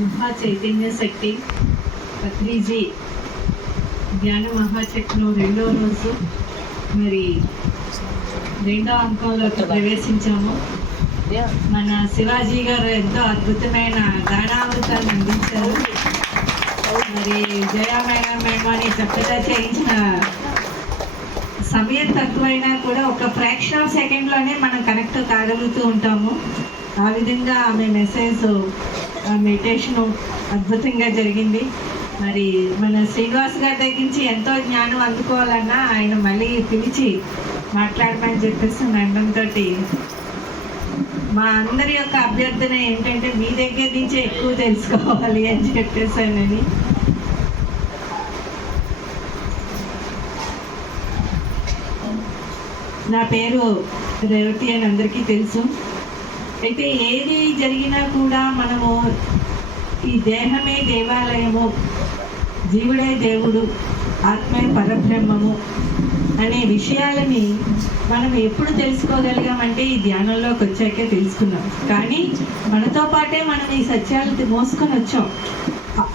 మహా చైతన్య శక్తి పత్రిజీ జ్ఞాన మహాచక్రం రెండో రోజు మరి రెండో అంకంలోకి ప్రవేశించాము. మన శివాజీ గారు ఎంతో అద్భుతమైన గానామృతాన్ని అందించారు. మరి జయా మేడం చక్కగా చేయించిన సమయం తక్కువైనా కూడా ఒక ఫ్రాక్షన్ ఆఫ్ సెకండ్లోనే మనం కనెక్ట్ కాగలుగుతూ ఉంటాము. ఆ విధంగా ఆమె మెసేజ్ మెడిటేషన్ అద్భుతంగా జరిగింది. మరి మన శ్రీనివాస్ గారి దగ్గర నుంచి ఎంతో జ్ఞానం అందుకోవాలన్నా ఆయన మళ్ళీ పిలిచి మాట్లాడమని చెప్పేసి మేడంతో మా అందరి యొక్క అభ్యర్థన ఏంటంటే మీ దగ్గర నుంచే ఎక్కువ తెలుసుకోవాలి అని చెప్పేసానని. నా పేరు రేవతి అని అందరికీ తెలుసు. అయితే ఏది జరిగినా కూడా మనము ఈ దేహమే దేవాలయము, జీవుడే దేవుడు, ఆత్మే పరబ్రహ్మము అనే విషయాలని మనం ఎప్పుడు తెలుసుకోగలిగామంటే ఈ ధ్యానంలోకి వచ్చాకే తెలుసుకున్నాం. కానీ మనతో పాటే మనం ఈ సత్యాలు మోసుకొని వచ్చాం.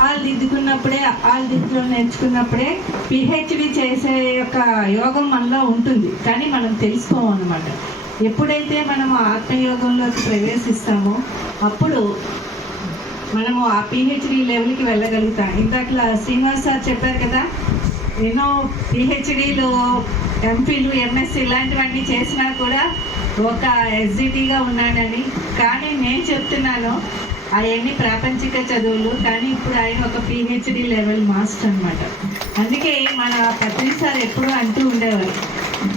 ఆలు దిద్దుకున్నప్పుడే, ఆలు దిద్దులో నేర్చుకున్నప్పుడే పిహెచ్డి చేసే యొక్క యోగం మనలో ఉంటుంది. కానీ మనం తెలుసుకోము అన్నమాట. ఎప్పుడైతే మనము ఆత్మయోగంలోకి ప్రవేశిస్తామో అప్పుడు మనము ఆ పిహెచ్డి లెవెల్కి వెళ్ళగలుగుతాం. ఇందాక శ్రీనివాస్ సార్ చెప్పారు కదా, ఎన్నో పిహెచ్డీలు, ఎంపీలు, ఎంఎస్సీ ఇలాంటివన్నీ చేసినా కూడా ఒక ఎస్జిటిగా ఉన్నానని. కానీ నేను చెప్తున్నాను అవన్నీ ప్రాపంచిక చదువులు. కానీ ఇప్పుడు ఆయన ఒక పిహెచ్డి లెవెల్ మాస్టర్ అనమాట. అందుకే మన పత్రి సార్ ఎప్పుడు అంటూ ఉండేవారు,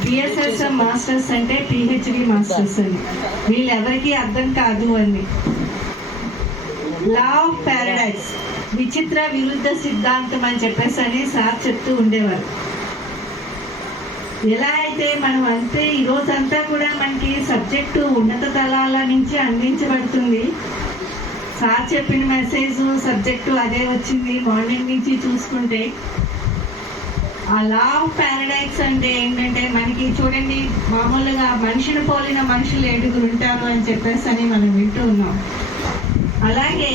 పిఎస్ఎస్ మాస్టర్స్ అంటే పిహెచ్డి మాస్టర్స్ అని. వీళ్ళెవరికీ అర్థం కాదు అని. లా ఆఫ్ ప్యారడైస్, విచిత్ర విరుద్ధ సిద్ధాంతం అని చెప్పేసి అని సార్ చెప్తూ ఉండేవారు. ఎలా అయితే మనం అంతే ఈరోజంతా కూడా మనకి సబ్జెక్టు ఉన్నత తలాల నుంచి అందించబడుతుంది. సార్ చెప్పిన మెసేజ్ సబ్జెక్టు అదే వచ్చింది మార్నింగ్ నుంచి చూసుకుంటే. ఆ లా ఆఫ్ ప్యారడైస్ అంటే ఏంటంటే మనకి చూడండి, మామూలుగా మనిషిని పోలిన మనుషులు 7 ఉంటారు అని చెప్పేసి అని మనం వింటూ ఉన్నాం. అలాగే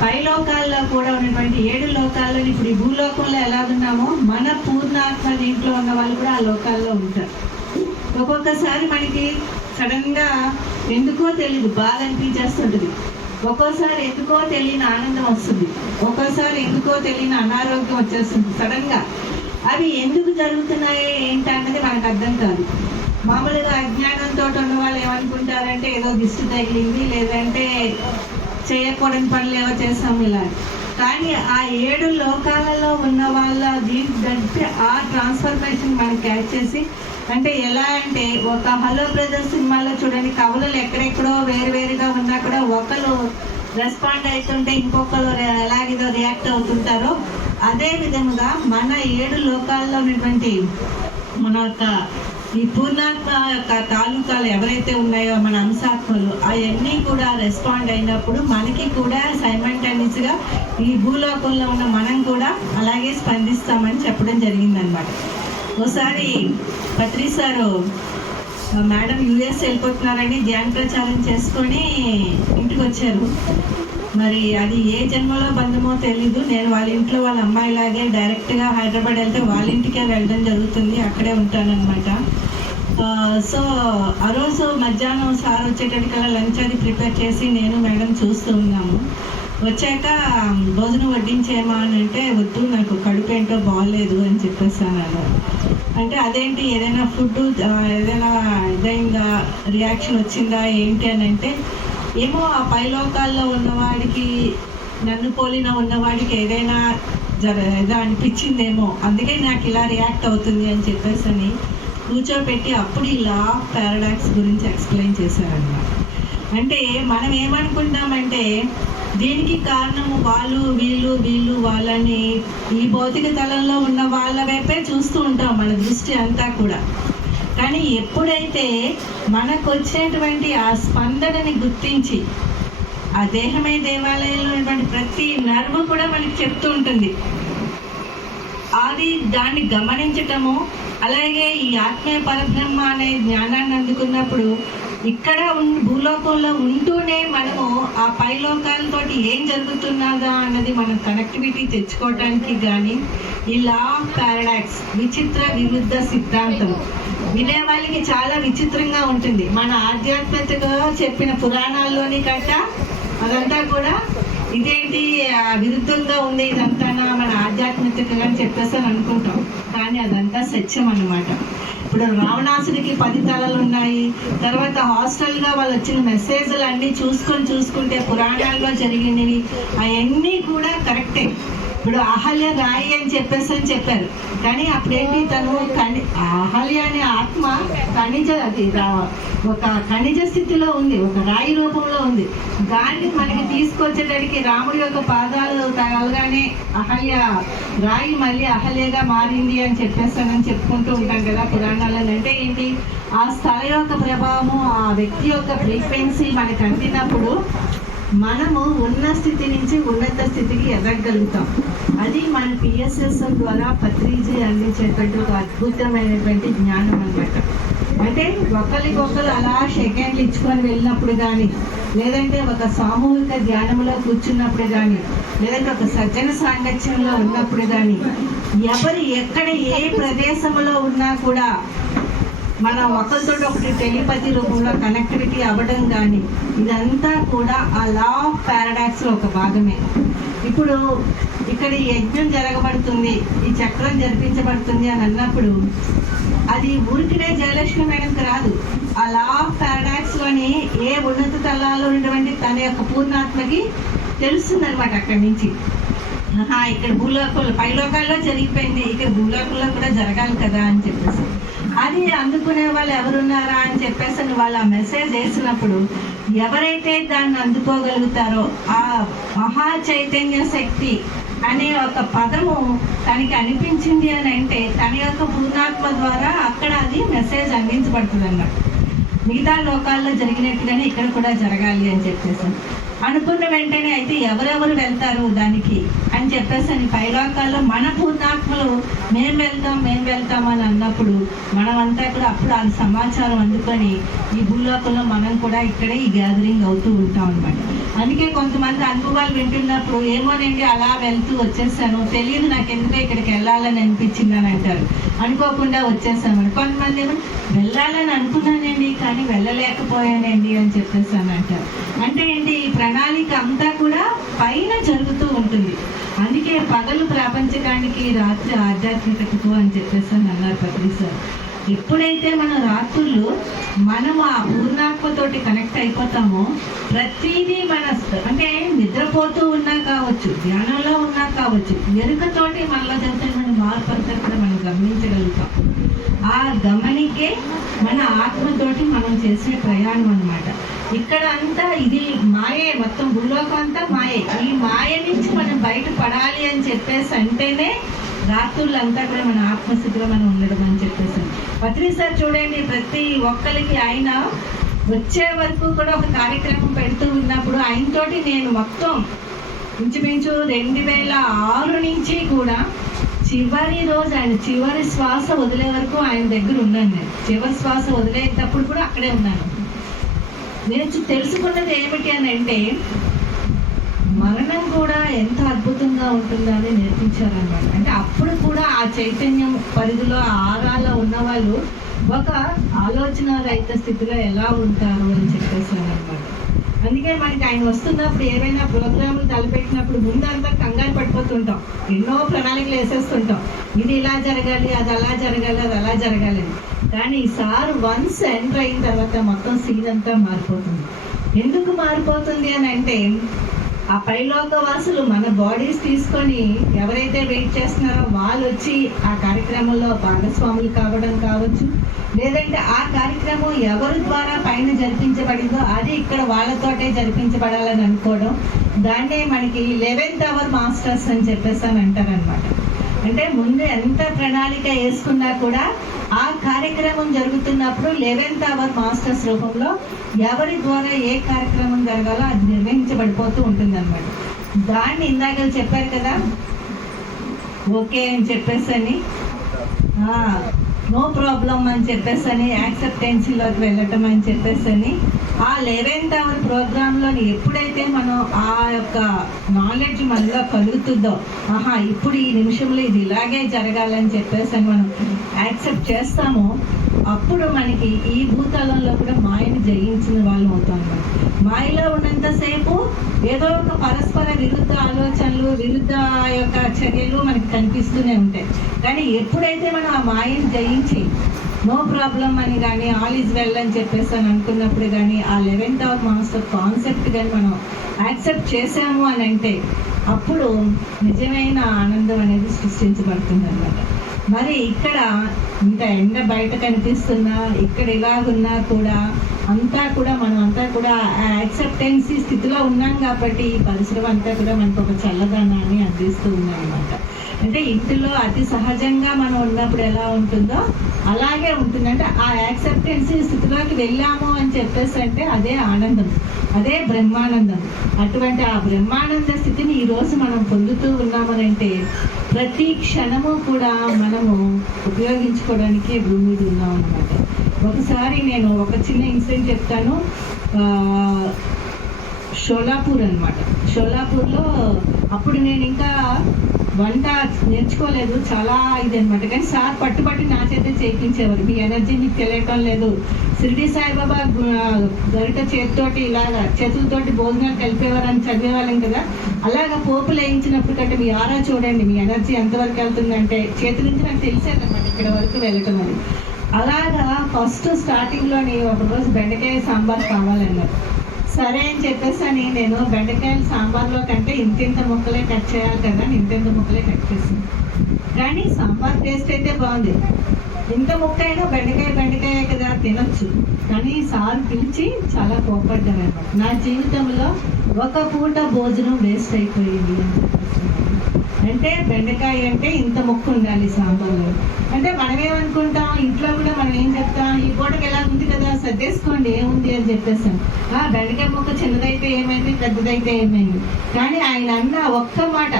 పై లోకాల్లో కూడా ఉన్నటువంటి 7 లోకాల్లో ఇప్పుడు ఈ భూలోకంలో ఎలా ఉన్నామో మన పూర్ణాత్మ దీంట్లో ఉన్న వాళ్ళు కూడా ఆ లోకాల్లో ఉంటారు. ఒక్కొక్కసారి మనకి సడన్గా ఎందుకో తెలియదు బాధ అనిపించేస్తుంటుంది. ఒక్కోసారి ఎందుకో తెలియని ఆనందం వస్తుంది. ఒక్కోసారి ఎందుకో తెలియని అనారోగ్యం వచ్చేస్తుంది సడన్గా. అవి ఎందుకు జరుగుతున్నాయో ఏంటన్నది మనకు అర్థం కాదు. మామూలుగా అజ్ఞానంతో ఉన్న వాళ్ళు ఏమనుకుంటారంటే ఏదో దిష్టి తగిలింది, లేదంటే చేయకూడని పనులు ఏవో చేస్తాము ఇలా. కానీ ఆ 7 లోకాలలో ఉన్న వాళ్ళ దీంట్లో ఆ ట్రాన్స్ఫర్మేషన్ మనం క్యాచ్ చేసి, అంటే ఎలా అంటే ఒక హలో బ్రదర్స్ సినిమాలో చూడండి, కవులు ఎక్కడెక్కడో వేరువేరుగా ఉన్నా కూడా ఒకరు రెస్పాండ్ అవుతుంటే ఇంకొకరు ఎలాగేదో రియాక్ట్ అవుతుంటారో అదే విధముగా మన 7 లోకాల్లో ఉన్నటువంటి మన యొక్క ఈ పూర్ణాత్మ యొక్క తాలూకాలు ఎవరైతే ఉన్నాయో మన అంశాత్మలు అవన్నీ కూడా రెస్పాండ్ అయినప్పుడు మనకి కూడా సైమల్టేనియస్గా ఈ భూలోకంలో ఉన్న మనం కూడా అలాగే స్పందిస్తామని చెప్పడం జరిగిందనమాట. ఒకసారి పత్రి సారు మేడం యుఎస్ వెళ్ళిపోతున్నారని ధ్యాన ప్రచారం చేసుకొని ఇంటికి వచ్చారు. మరి అది ఏ జన్మలో బంధమో తెలీదు. నేను వాళ్ళ ఇంట్లో వాళ్ళ అమ్మాయిలాగే డైరెక్ట్గా హైదరాబాద్ వెళ్తే వాళ్ళ ఇంటికే వెళ్ళడం జరుగుతుంది, అక్కడే ఉంటానన్నమాట. సో ఆ రోజు మధ్యాహ్నం సార్ వచ్చేటట్టుకల్లా లంచ్ అది ప్రిపేర్ చేసి నేను మేడం చూస్తూ ఉన్నాము. వచ్చాక భోజనం వడ్డించేమా అని అంటే, వద్దు నాకు కడుపు ఏంటో బాగోలేదు అని చెప్పేసాను. అంటే అదేంటి, ఏదైనా ఫుడ్ ఏదైనా ఇదైందా, రియాక్షన్ వచ్చిందా ఏంటి అని అంటే, ఏమో ఆ పైలోకాల్లో ఉన్నవాడికి, నన్ను పోలిన ఉన్నవాడికి ఏదైనా ఏదో అనిపించిందేమో, అందుకే నాకు ఇలా రియాక్ట్ అవుతుంది అని చెప్పేసి అని కూర్చోపెట్టి అప్పుడు ఈ లా ఆఫ్ ప్యారడాక్స్ గురించి ఎక్స్ప్లెయిన్ చేశారన్నమాట. అంటే మనం ఏమనుకుంటామంటే దీనికి కారణము వాళ్ళు వీళ్ళు వీళ్ళు వాళ్ళని ఈ భౌతిక తలంలో ఉన్న వాళ్ళ వైపే చూస్తూ ఉంటాం మన దృష్టి అంతా కూడా. కానీ ఎప్పుడైతే మనకు వచ్చేటువంటి ఆ స్పందనని గుర్తించి, ఆ దేహమే దేవాలయంలో ఉన్నటువంటి ప్రతి నర్వ్ కూడా మనకి చెప్తూ ఉంటుంది, అది దాన్ని గమనించటము. అలాగే ఈ ఆత్మీయ పరబ్రహ్మ అనే జ్ఞానాన్ని అందుకున్నప్పుడు ఇక్కడ భూలోకంలో ఉంటూనే మనము ఆ పైలోకాలతోటి ఏం జరుగుతున్నదా అన్నది మనం కనెక్టివిటీ తెచ్చుకోవడానికి కానీ ఈ లా ఆఫ్ పారాడాక్స్, విచిత్ర విరుద్ధ సిద్ధాంతం వినే వాళ్ళకి చాలా విచిత్రంగా ఉంటుంది. మన ఆధ్యాత్మికగా చెప్పిన పురాణాల్లోని కట్ట అదంతా కూడా ఇదేంటి విరుద్ధంగా ఉంది, ఇదంతా మన ఆధ్యాత్మికగా అని చెప్పేసి అనుకుంటాం. కానీ అదంతా సత్యం అన్నమాట. ఇప్పుడు రావణాసుడికి 10 తలలు ఉన్నాయి. తర్వాత హాస్టల్గా వాళ్ళు వచ్చిన మెసేజ్లు అన్నీ చూసుకుంటే పురాణాల్లో జరిగినవి అవన్నీ కూడా కరెక్టే. ఇప్పుడు అహల్య రాయి అని చెప్పారు. కానీ అప్పుడేంటి తను అహల్య అనే ఆత్మ ఒక ఖనిజ స్థితిలో ఉంది, ఒక రాయి రూపంలో ఉంది. దాన్ని మనకి తీసుకొచ్చేటడికి రాముడి యొక్క పాదాలు తగలగానే అహల్య రాయి మళ్ళీ అహల్యగా మారింది అని చెప్పేస్తానని చెప్పుకుంటూ ఉంటాం కదా పురాణాలను. అంటే ఏంటి, ఆ స్థల యొక్క ప్రభావము, ఆ వ్యక్తి యొక్క ఫ్రీక్వెన్సీ మనకు అందినప్పుడు మనము ఉన్న స్థితి నుంచి ఉన్నత స్థితికి ఎదగలుగుతాం. అది మన పిఎస్ఎస్ఎం ద్వారా పత్రిజీ అందించేటువంటి ఒక అద్భుతమైనటువంటి జ్ఞానం అన్నమాట. అంటే ఒకరికొకరు అలా సెకండ్లు ఇచ్చుకొని వెళ్ళినప్పుడు కానీ, లేదంటే ఒక సామూహిక ధ్యానంలో కూర్చున్నప్పుడు కానీ, లేదంటే ఒక సజ్జన సాంగత్యంలో ఉన్నప్పుడు కానీ, ఎవరు ఎక్కడ ఏ ప్రదేశంలో ఉన్నా కూడా మనం ఒకరితో ఒకటి టెలిపతి రూపంలో కనెక్టివిటీ అవ్వడం కానీ, ఇదంతా కూడా ఆ లా ఆఫ్ పారాడాక్స్లో ఒక భాగమే. ఇప్పుడు ఇక్కడ ఈ యజ్ఞం జరగబడుతుంది, ఈ చక్రం జరిపించబడుతుంది అని అన్నప్పుడు అది ఊరికినే జయలక్ష్మి మేడంకి రాదు. ఆ లా ఆఫ్ పారాడాక్స్లోని ఏ ఉన్నత తలాల్లో ఉన్నటువంటి తన యొక్క పూర్ణాత్మకి తెలుస్తుంది అనమాట. అక్కడి నుంచి ఇక్కడ భూలోకంలో పైలోకాల్లో జరిగిపోయింది, ఇక్కడ భూలోకంలో కూడా జరగాలి కదా అని చెప్పేసి అది అందుకునే వాళ్ళు ఎవరున్నారా అని చెప్పేసి వాళ్ళు ఆ మెసేజ్ వేసినప్పుడు ఎవరైతే దాన్ని అందుకోగలుగుతారో ఆ మహా చైతన్య శక్తి అనే ఒక పదము తనకి అనిపించింది అని అంటే తన యొక్క పూర్ణాత్మ ద్వారా అక్కడ అది మెసేజ్ అందించబడుతుంది అన్నమాట. మిగతా లోకాల్లో జరిగినట్టుగానే ఇక్కడ కూడా జరగాలి అని చెప్పేసి అనుకున్న వెంటనే అయితే ఎవరెవరు వెళ్తారు దానికి అని చెప్పేసి పైలోకాల్లో మన పూర్ణాత్మలు మేము వెళ్తాం అని అన్నప్పుడు మనమంతా కూడా అప్పుడు ఆ సమాచారం అందుకొని ఈ భూలోకంలో మనం కూడా ఇక్కడే ఈ గ్యాదరింగ్ అవుతూ ఉంటాం అనమాట. అందుకే కొంతమంది అనుభవాలు వింటున్నప్పుడు ఏమోనండి అలా వెళ్తూ వచ్చేసాను, తెలియదు నాకు ఎందుకో ఇక్కడికి వెళ్ళాలని అనిపించింది అని అంటారు. అనుకోకుండా వచ్చేసామని. కొంతమంది ఏమో వెళ్ళాలని అనుకున్నానండి కానీ వెళ్ళలేకపోయానండి అని చెప్పేసి అని అంటారు. అంటే ఏంటి, ఈ ప్రణాళిక అంతా కూడా పైన జరుగుతూ ఉంటుంది. అందుకే పగలు ప్రాపంచకానికి, రాత్రి ఆధ్యాత్మికతకు అని చెప్పేసి అన్నారు పత్రి సార్. ఎప్పుడైతే మన రాత్రులు మనము ఆ పూర్ణాత్మతోటి కనెక్ట్ అయిపోతామో ప్రతిదీ మన అంటే నిద్రపోతూ ఉన్నా కావచ్చు, ధ్యానంలో ఉన్నా కావచ్చు, ఎరుకతోటి మనలో జరుగుతున్న మార్పు అంతా కూడా మనం గమనించగలుగుతాం. ఆ గమనికే మన ఆత్మతోటి మనం చేసే ప్రయాణం అన్నమాట. ఇక్కడ అంతా ఇది మాయే, మొత్తం భూలోకం అంతా మాయే. ఈ మాయ నుంచి మనం బయటపడాలి అని చెప్పేసి అంటేనే రాత్రులంతా కూడా మన ఆత్మస్థితిలో మనం ఉండడం అని చెప్పేసి పత్రి సార్ చూడండి, ప్రతి ఒక్కరికి ఆయన వచ్చే వరకు కూడా ఒక కార్యక్రమం పెడుతూ ఉన్నప్పుడు ఆయనతోటి నేను మొత్తం ఇంచుమించు 2006 నుంచి కూడా చివరి రోజు ఆయన చివరి శ్వాస వదిలే వరకు ఆయన దగ్గర ఉన్నాను. నేను చివరి శ్వాస వదిలేటప్పుడు కూడా అక్కడే ఉన్నాను. నేను తెలుసుకున్నది ఏమిటి అని అంటే మరణం కూడా ఎంత అద్భుతంగా ఉంటుందో అని నేర్పించారనమాట. అంటే అప్పుడు కూడా ఆ చైతన్యం పరిధిలో ఆరాలో ఉన్న వాళ్ళు ఒక ఆలోచన రహిత స్థితిలో ఎలా ఉంటారు అని చెప్పేసారనమాట. అందుకే మనకి ఆయన వస్తున్నప్పుడు ఏవైనా ప్రోగ్రాములు తలపెట్టినప్పుడు ముందంతా కంగారు పడిపోతుంటాం, ఎన్నో ప్రణాళికలు వేసేస్తుంటాం. ఇది ఇలా జరగాలి, అది అలా జరగాలి, అది అలా జరగాలి అని. కానీ ఈసారి వన్స్ ఎంటర్ అయిన తర్వాత మొత్తం సీన్ అంతా మారిపోతుంది. ఎందుకు మారిపోతుంది అని అంటే ఆ పైలోక వాసులు మన బాడీస్ తీసుకొని ఎవరైతే వెయిట్ చేస్తున్నారో వాళ్ళు వచ్చి ఆ కార్యక్రమంలో భాగస్వాములు కావడం కావచ్చు, లేదంటే ఆ కార్యక్రమం ఎవరి ద్వారా పైన జరిపించబడిందో అది ఇక్కడ వాళ్ళతోటే జరిపించబడాలని అనుకోవడం. దాన్నే మనకి 11th అవర్ మాస్టర్స్ అని చెప్పేసి అని అంటారనమాట. అంటే ముందు ఎంత ప్రణాళిక వేసుకున్నా కూడా ఆ కార్యక్రమం జరుగుతున్నప్పుడు 11th అవర్ మాస్టర్స్ రూపంలో ఎవరి ద్వారా ఏ కార్యక్రమం జరగాలో అది నిర్వహించబడిపోతూ ఉంటుంది అనమాట. దాన్ని ఇందాక చెప్పారు కదా ఓకే అని చెప్పేసి అని నో ప్రాబ్లం అని చెప్పేసి యాక్సెప్టెన్సీలోకి వెళ్ళటం అని చెప్పేసి ఆ 11th అవర్ ప్రోగ్రాంలోని ఎప్పుడైతే మనం ఆ యొక్క నాలెడ్జ్ మనలో కలుగుతుందో, ఆహా ఇప్పుడు ఈ నిమిషంలో ఇది ఇలాగే జరగాలని చెప్పేసి మనం యాక్సెప్ట్ చేస్తామో అప్పుడు మనకి ఈ భూతలంలో కూడా మాయని జయించిన వాళ్ళు అవుతాం. మాయలో ఉన్నంతసేపు ఏదో ఒక పరస్పర విరుద్ధ ఆలోచనలు, విరుద్ధ యొక్క చర్యలు మనకి కనిపిస్తూనే ఉంటాయి. కానీ ఎప్పుడైతే మనం ఆ మాయని జయించి నో ప్రాబ్లం అని కానీ ఆల్ ఈజ్ వెల్ అని చెప్పేసి అని అనుకున్నప్పుడు కానీ ఆ 11th అవర్ మాస్టర్ కాన్సెప్ట్ కానీ మనం యాక్సెప్ట్ చేసాము అని అంటే అప్పుడు నిజమైన ఆనందం అనేది సృష్టించబడుతుంది అన్నమాట. మరి ఇక్కడ ఇంత ఎండ బయట కనిపిస్తున్నా, ఇక్కడ ఇలాగున్నా కూడా అంతా కూడా మనం అంతా కూడా యాక్సెప్టెన్సీ స్థితిలో ఉన్నాం కాబట్టి ఈ పరిసరం అంతా కూడా మనకు ఒక చల్లదనాన్ని అందిస్తూ ఉన్నాయి అన్నమాట. అంటే ఇంటిలో అతి సహజంగా మనం ఉన్నప్పుడు ఎలా ఉంటుందో అలాగే ఉంటుంది. అంటే ఆ యాక్సెప్టెన్సీ స్థితిలోకి వెళ్ళాము అని చెప్పేసి అంటే అదే ఆనందం, అదే బ్రహ్మానందం. అటువంటి ఆ బ్రహ్మానంద స్థితిని ఈరోజు మనం పొందుతూ ఉన్నామని అంటే ప్రతి క్షణము కూడా మనము ఉపయోగించుకోవడానికి భూమి మీద ఉన్నాం అన్నమాట. ఒకసారి నేను ఒక చిన్న ఇన్సిడెంట్ చెప్తాను. షోలాపూర్ అనమాట. షోలాపూర్లో అప్పుడు నేను ఇంకా వంట నేర్చుకోలేదు, చాలా ఇది అనమాట. కానీ సార్ పట్టుబట్టి నా చేత చేయించేవారు. మీ ఎనర్జీ మీకు తెలియటం లేదు, షిరిడి సాయిబాబా గరిట చేతితోటి ఇలాగా చేతులతోటి భోజనాలు కలిపేవారు అని చదివేవాళ్ళం కదా. అలాగా పోపులు వేయించినప్పుడు కంటే మీ ఆరా చూడండి, మీ ఎనర్జీ ఎంతవరకు వెళ్తుందంటే చేతి నుంచి నాకు తెలిసేదన్నమాట ఇక్కడ వరకు వెళ్ళటం అని. అలాగా ఫస్ట్ స్టార్టింగ్లోని ఒకరోజు బెండకాయ సాంబార్ కావాలన్నారు. సరే అని చెప్పేసి అని నేను బెండకాయలు సాంబార్లో కంటే ఇంతింత ముక్కలే కట్ చేయాలి కదా, ఇంతింత ముక్కలే కట్ చేసింది. కానీ సాంబార్ టేస్ట్ అయితే బాగుంది. ఇంత ముక్క అయినా బెండకాయ కదా తినొచ్చు. కానీ సార్ పిలిచి చాలా కోపడ్డారు అనమాట. నా జీవితంలో ఒక పూట భోజనం వేస్ట్ అయిపోయింది అని చెప్పేసి. అంటే బెండకాయ అంటే ఇంత ముక్క ఉండాలి సాంబార్లో. అంటే మనమేమనుకుంటాం, ఇంట్లో కూడా మనం ఏం చెప్తాం, ఈ పూటకి ఎలా ఉంది కదా సర్దేసుకోండి ఏముంది అని చెప్పేసాం. బెండకాయ ముక్క చిన్నదైతే ఏమైంది, పెద్దదైతే ఏమైంది. కానీ ఆయన అన్న ఒక్క మాట,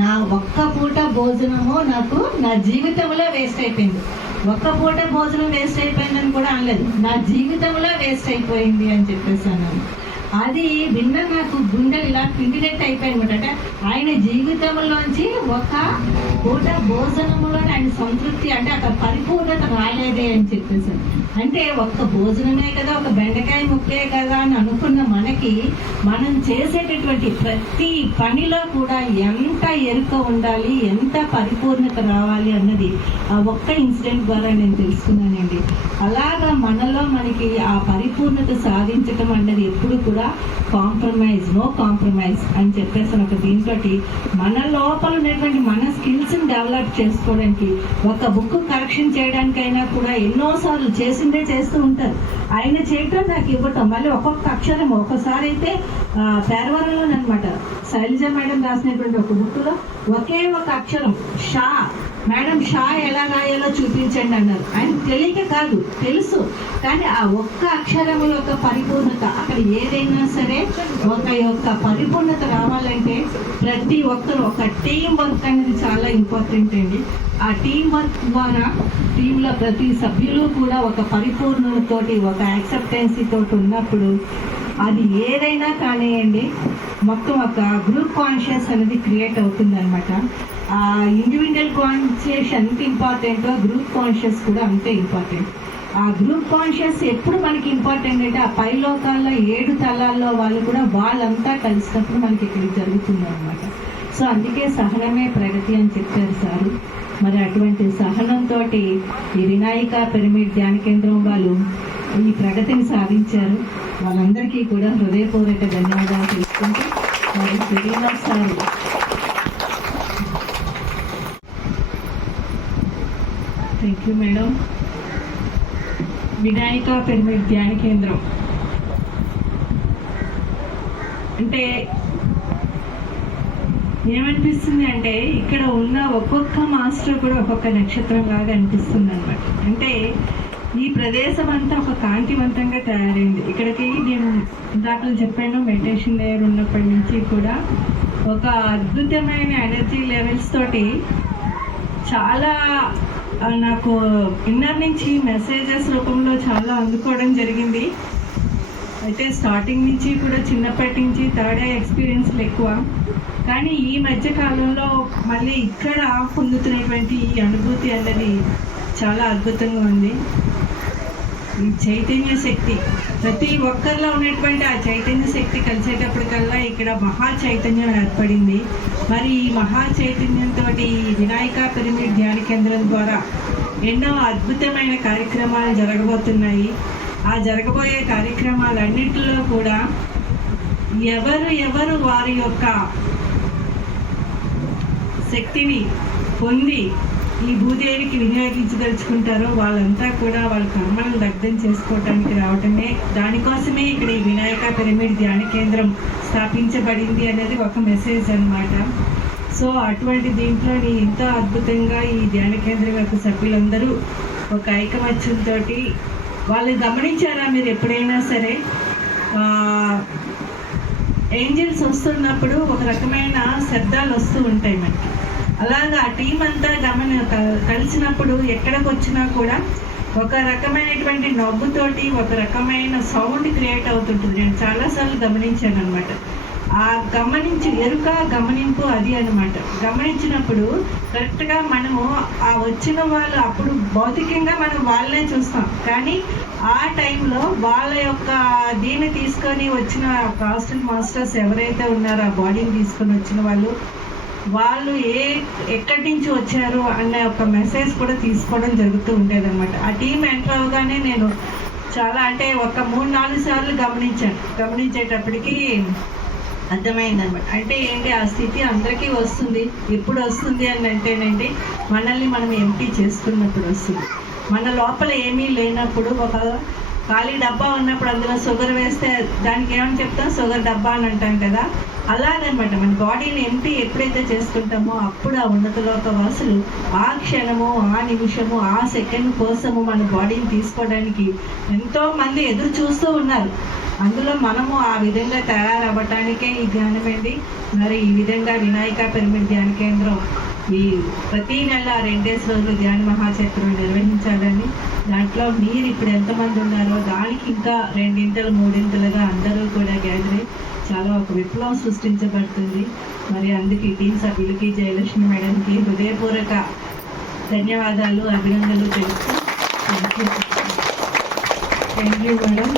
నా ఒక్క పూట భోజనము నాకు నా జీవితంలో వేస్ట్ అయిపోయింది. ఒక్క పూట భోజనం వేస్ట్ అయిపోయిందని కూడా అనలేదు, నా జీవితంలో వేస్ట్ అయిపోయింది అని చెప్పేసి అన్నాను. అది విన్న నాకు గుండెలు ఇలా పిండినట్టు అయిపోయింది అనమాట. అంటే ఆయన జీవితంలోంచి ఒక పూట భోజనంలో ఆయన సంతృప్తి, అంటే అక్కడ పరిపూర్ణత రాలేదే అని చెప్పేసి. అంటే ఒక్క భోజనమే కదా, ఒక బెండకాయ ముక్కే కదా అని అనుకున్న మనకి మనం చేసేటటువంటి ప్రతి పనిలో కూడా ఎంత ఎరుక ఉండాలి, ఎంత పరిపూర్ణత రావాలి అన్నది ఆ ఒక్క ఇన్సిడెంట్ ద్వారా నేను తెలుసుకున్నానండి. అలాగా మనలో మనకి ఆ పరిపూర్ణత సాధించటం అన్నది ఎప్పుడు కూడా కాంప్రమైజ్, నో కాంప్రమైజ్ అని చెప్పేసి ఒక దీంతో మన లోపల ఉన్నటువంటి మన స్కిల్స్ని డెవలప్ చేసుకోవడానికి, ఒక బుక్ కరెక్షన్ చేయడానికైనా కూడా ఎన్నోసార్లు చేసిందే చేస్తూ ఉంటారు. ఆయన చేయటం నాకు ఇవ్వటం, మళ్ళీ ఒక్కొక్క అక్షరం ఒకసారి అయితే పేరవరంలో అనమాట శైలజ మేడం రాసినటువంటి ఒక బుక్లో ఒకే ఒక అక్షరం షా, మేడం షా ఎలా రాయాలో చూపించండి అన్నారు. ఆయన తెలియక కాదు, తెలుసు. కానీ ఆ ఒక్క అక్షరము యొక్క పరిపూర్ణత, అక్కడ ఏదైనా సరే ఒక యొక్క పరిపూర్ణత రావాలంటే ప్రతి ఒక్కరు ఒక టీం వర్క్ అనేది చాలా ఇంపార్టెంట్ అండి. ఆ టీం వర్క్ ద్వారా టీంలో ప్రతి సభ్యులు కూడా ఒక పరిపూర్ణతతోటి, ఒక యాక్సెప్టెన్సీ తోటి ఉన్నప్పుడు అది ఏదైనా కానివ్వండి మొత్తం ఒక గ్రూప్ కాన్షియస్ అనేది క్రియేట్ అవుతుంది అనమాట. ఆ ఇండివిజువల్ కాన్షియస్ ఎంత ఇంపార్టెంటో గ్రూప్ కాన్షియస్ కూడా అంతే ఇంపార్టెంట్. ఆ గ్రూప్ కాన్షియస్ ఎప్పుడు మనకి ఇంపార్టెంట్ అంటే ఆ పై లోకాల్లో 7 తలాల్లో వాళ్ళు కూడా వాళ్ళంతా కలిసినప్పుడు మనకి ఇక్కడ జరుగుతుంది అనమాట. సో అందుకే సహనమే ప్రగతి అని చెప్పారు సారు. మరి అటువంటి సహనంతో ఈ వినాయక పిరమిడ్ ధ్యాన కేంద్రం వాళ్ళు ఈ ప్రగతిని సాధించారు. వాళ్ళందరికీ కూడా హృదయపూర్వక ధన్యవాదాలు తెలుసుకుంటూ మరి Srinivas sir thank you madam. Vinayaka pyramid ధ్యాన కేంద్రం అంటే ఏమనిపిస్తుంది అంటే ఇక్కడ ఉన్న ఒక్కొక్క మాస్టర్ కూడా ఒక్కొక్క నక్షత్రం లాగా అనిపిస్తుంది అనమాట. అంటే ఈ ప్రదేశం అంతా ఒక కాంతివంతంగా తయారైంది. ఇక్కడికి నేను ఇందాక చెప్పాను, మెడిటేషన్ లేయర్ ఉన్నప్పటి నుంచి కూడా ఒక అద్భుతమైన ఎనర్జీ లెవెల్స్ తోటి చాలా నాకు ఇన్నర్ నుంచి మెసేజెస్ రూపంలో చాలా అందుకోవడం జరిగింది. అయితే స్టార్టింగ్ నుంచి కూడా చిన్నప్పటి నుంచి థర్డ్ ఐ ఎక్స్పీరియన్స్లు ఎక్కువ, కానీ ఈ మధ్య కాలంలో మళ్ళీ ఇక్కడ పొందుతున్నటువంటి ఈ అనుభూతి అన్నది చాలా అద్భుతంగా ఉంది. ఈ చైతన్య శక్తి ప్రతి ఒక్కరిలో ఉన్నటువంటి ఆ చైతన్య శక్తి కలిసేటప్పటికల్లా ఇక్కడ మహా చైతన్యం ఏర్పడింది. మరి ఈ మహా చైతన్యంతో ఈ వినాయక పిరమిడ్ ధ్యాన కేంద్రం ద్వారా ఎన్నో అద్భుతమైన కార్యక్రమాలు జరగబోతున్నాయి. ఆ జరగబోయే కార్యక్రమాలన్నింటిలో కూడా ఎవరు వారి యొక్క శక్తిని పొంది ఈ భూదేవికి వినియోగించదలుచుకుంటారో వాళ్ళంతా కూడా వాళ్ళ కర్మలను దగ్ధం చేసుకోవటానికి రావటమే, దానికోసమే ఇక్కడ ఈ వినాయక పిరమిడ్ ధ్యాన కేంద్రం స్థాపించబడింది అనేది ఒక మెసేజ్ అన్నమాట. సో అటువంటి దీంట్లో ఎంతో అద్భుతంగా ఈ ధ్యాన కేంద్రం యొక్క సభ్యులందరూ ఒక ఐకమత్యంతో వాళ్ళు గమనించారా మీరు ఎప్పుడైనా సరే ఏంజల్స్ వస్తున్నప్పుడు ఒక రకమైన శబ్దాలు వస్తూ ఉంటాయి మనకి. అలాగా ఆ టీం అంతా కలిసినప్పుడు ఎక్కడికి వచ్చినా కూడా ఒక రకమైనటువంటి నవ్వుతోటి ఒక రకమైన సౌండ్ క్రియేట్ అవుతుంటుంది. నేను చాలాసార్లు గమనించాను అనమాట. ఆ గమనింపు అది అనమాట. గమనించినప్పుడు కరెక్ట్గా మనము ఆ వచ్చిన వాళ్ళు అప్పుడు భౌతికంగా మనం వాళ్ళనే చూస్తాం, కానీ ఆ టైంలో వాళ్ళ యొక్క దీన్ని తీసుకొని వచ్చిన కాస్టల్ మాస్టర్స్ ఎవరైతే ఉన్నారో ఆ బాడీని తీసుకొని వచ్చిన వాళ్ళు ఎక్కడి నుంచి వచ్చారు అనే ఒక మెసేజ్ కూడా తీసుకోవడం జరుగుతూ ఉండేది అనమాట. ఆ టీం ఎంటర్ అవగానే నేను చాలా అంటే ఒక 3-4 సార్లు గమనించేటప్పటికి అర్థమైందనమాట. అంటే ఏంటి ఆ స్థితి అందరికీ వస్తుంది. ఎప్పుడు వస్తుంది అని అంటేనండి మనల్ని మనం ఎంటీ చేసుకున్నప్పుడు వస్తుంది. మన లోపల ఏమీ లేనప్పుడు ఒక ఖాళీ డబ్బా ఉన్నప్పుడు అందులో షుగర్ వేస్తే దానికి ఏమని చెప్తాం, షుగర్ డబ్బా అని అంటాం కదా. అలాగనమాట మన బాడీని ఎంటీ ఎప్పుడైతే చేసుకుంటామో అప్పుడు ఆ ఉన్నతలోక వాసులు ఆ క్షణము ఆ నిమిషము ఆ సెకండ్ కోసము మన బాడీని తీసుకోవడానికి ఎంతో మంది ఎదురు చూస్తూ ఉన్నారు. అందులో మనము ఆ విధంగా తయారవ్వటానికే ఈ ధ్యానం ఏంటి. మరి ఈ విధంగా వినాయక పిరమిడ్ ధ్యాన కేంద్రం ఈ ప్రతి నెల 2 రోజులు ధ్యాన మహాచక్రం నిర్వహించాలని, దాంట్లో మీరు ఇప్పుడు ఎంతమంది ఉన్నారో దానికి ఇంకా 2-3 అందరూ కూడా గ్యాదర్ చాలా ఒక విప్లవం సృష్టించబడుతుంది. మరి అందుకే ఈ టీం సభ్యులకి జయలక్ష్మి మేడంకి హృదయపూర్వక ధన్యవాదాలు, అభినందనలు తెలుస్తూ థ్యాంక్ యూ మేడం.